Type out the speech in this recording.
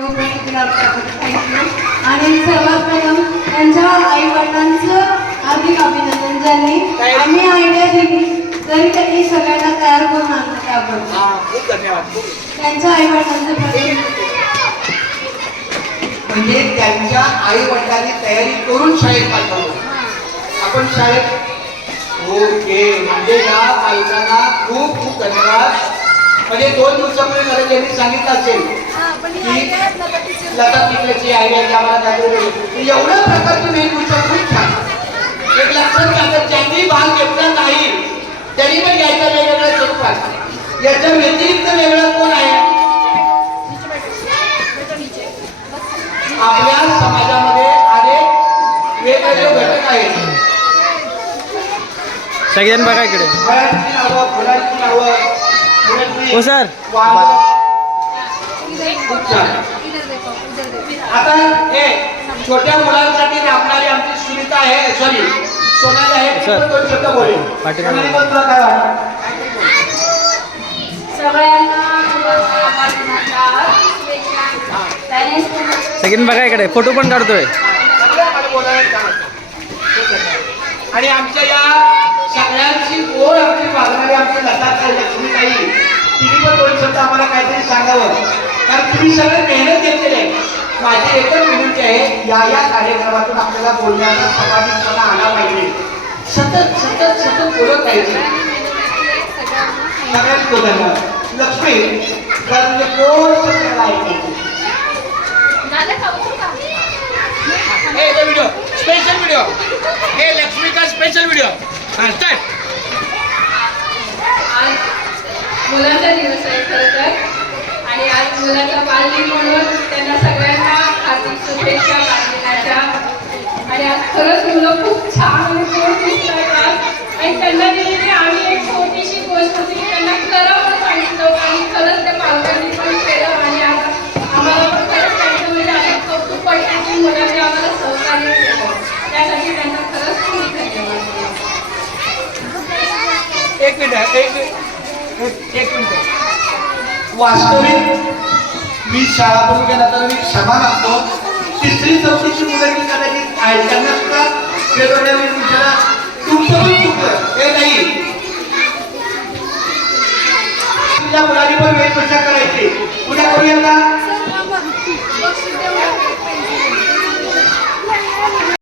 Thank you. आणि सर्वात प्रथम त्यांच्या आई वडिलांचं हार्दिक अभिनंदन, ज्यांनी आम्ही आयडिया दिली तरी त्यांनी सगळ्यांना तयार करून आणलं त्याबद्दल खूप धन्यवाद. त्यांच्या आई वडिलांचं. म्हणजे त्यांच्या आई वडिलांनी तयारी करून शाळेत पाठवलं. आपण शाळेत ओके. म्हणजे या पालकांना खूप खूप धन्यवाद. म्हणजे 2 दिवसापूर्वी मला त्यांनी सांगितलं असेल की लता पिकल्याची आयडिया आम्हाला दाखवली. एवढ्या प्रकारची वेशभूषा खूप छान. एक लक्षात घ्या, ज्यांनी भाग घेतला नाही त्यांनी पण घ्यायचा वेगवेगळ्या स्वरूपात. याच्या व्यतिरिक्त वेगळं कोण आहे आपल्या समाजामध्ये? अनेक वेगवेगळे घटक आहेत. सगळ्यांना बघा इकडे. फळांची नावं, फुलांची नावं, हो सर. खूप छान. आता हे छोट्या मुलांसाठी राबणारी आमची सुनीता आहे, सॉरी सोनाली आहे. सर. 2 शब्द बोलेल. पाठीमागे. सोनाली, तुला काय वाटतं? सगळ्यांना बघा इकडे, फोटो पण काढतोय. आणि आमच्या या सगळ्यांची ओढ आमची वागणारी आमची लताताई, लक्ष्मीताई, तिने पण 2 शब्द आम्हाला काहीतरी सांगावं. कारण तुम्ही सगळे मेहनत घेतलेली आहे. माझी एकच विनंती आहे, या कार्यक्रमातून आपल्याला बोलण्याचा समाधिकपणा आला पाहिजे. सतत सतत सतत बोलत पाहिजे. सगळ्यात बोलायला लक्ष्मी जर म्हणजे कोण सगळ्याला ऐकायचं. व्हिडिओ स्पेशल व्हिडिओ हे लक्ष्मी का स्पेशल व्हिडिओ स्टार्ट. आज मुलांचा दिवस आहे खरं तर, आणि आज मुलांचा बालदिन म्हणून त्यांना सगळ्यांना हार्दिक शुभेच्छा बालदिनाच्या. आणि आज खरंच मुलं खूप छान आणि गोड दिसतात आज. आणि त्यांना दिलेली आम्ही एक छोटीशी गोष्ट होती की त्यांना खरं पण सांगितलं आणि खरंच त्या पालकांनी पण केलं. आणि आता आम्हाला पण खरंच त्यांचं म्हणजे आम्ही कौतुक वाटतं की मुलांनी आम्हाला सहकार्य केलं. त्यासाठी त्यांना खरंच खूप धन्यवाद. एक मिनिट. वास्तविक मी शाळा बघू गेल्यानंतर मी क्षमा मागतो. 3री 4थीची मुलं कदाचित त्यांना सुद्धा वेगवेगळ्या विषयाला